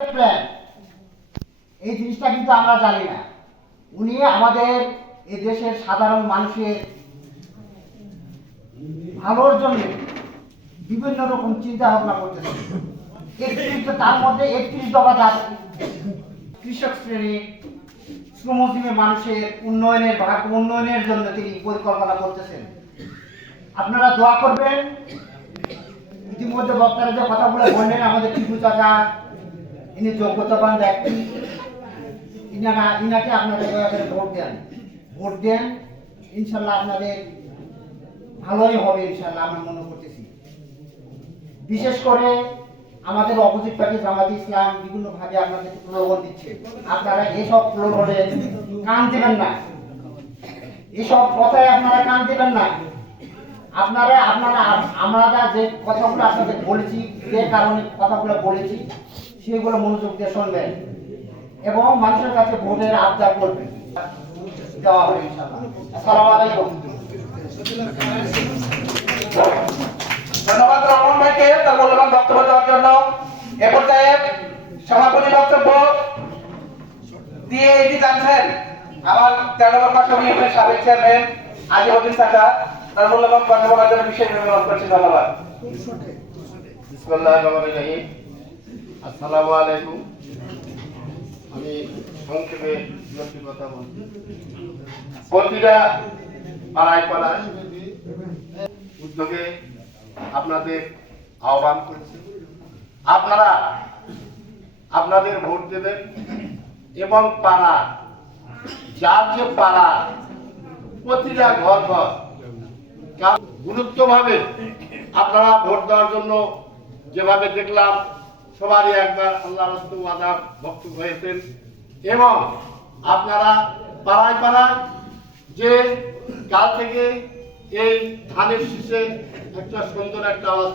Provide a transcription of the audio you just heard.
Plan এই জিনিসটা কিন্তু আমরা জানি না। উনি আমাদের এই দেশের সাধারণ মানুষের ভালোর জন্য বিভিন্ন রকম চিন্তা ভাবনা করতেছেন। তার মধ্যে 31 দফা কৃষক শ্রেণী শ্রমজীবী মানুষের উন্নয়নের জন্য তিনি পরিকল্পনা করতেছেন। আপনারা দোয়া করবেন। ইতিমধ্যে বক্তারা যে কথাগুলো বললেন, আমাদের টিপু চাচা ইনি যোগ্যতাবান ব্যক্তি, ইনাকে আপনাদের ভোট দেন। ইনশাল্লাহ আপনাদের ভালোই হবে ইনশাল্লাহ আমরা মনে করতেছি। বিশেষ করে আমাদের অপোজিট পার্টি জামাত ইসলাম বিভিন্ন ভাবে আপনাদের প্রলোভন দিচ্ছে। আপনারা এসব প্রলোভনে কান দেবেন না, এসব কথায় আপনারা কান দেবেন না। আমরা যে কথাগুলো আপনাদের বলেছি, যে কারণে কথাগুলো বলেছি, সেগুলো মনোযোগ দিয়ে শুনবেন এবং মানুষের কাছে ভোটের আবদার করবেন। দেওয়া হবে ইনশাআল্লাহ। আসসালামু আলাইকুম। ধন্যবাদ রহমান ভাইকে তার মূল্যবান বক্তব্য দেওয়ার জন্য। এ পর্যায়ে সমাপনী বক্তব্য দিয়ে এটি জানছেন আমার 13 নম্বর পার্শ্ববিভাগের সাবেক চেয়ারম্যান আজিমউদ্দিন চাচা। তার মূল্যবান কথা বলার জন্য বিশেষভাবে অনুরোধ করছি। ধন্যবাদ। বিসমিল্লাহির রহমানির রহিম। আসসালামু আলাইকুম। আমি সংক্ষেপে দুটি কথা বলছি। প্রতিটা পাড়ায় পাড়ায় উদ্যোগে আপনাদের আহ্বান করছি, আপনারা আপনাদের ভোট দেবেন এবং পাড়া, যার যে পাড়া, প্রতিটা ঘর ঘর গুরুত্বভাবে আপনারা ভোট দেওয়ার জন্য, যেভাবে দেখলাম সবারই একবার আল্লাহ রাসূল ওয়াদা ভক্ত হয়েছেন এবং আপনারা পাড়ায় পাড়ায় যে কাল থেকে এই ধানের শীষে একটা সুন্দর একটা আওয়াজ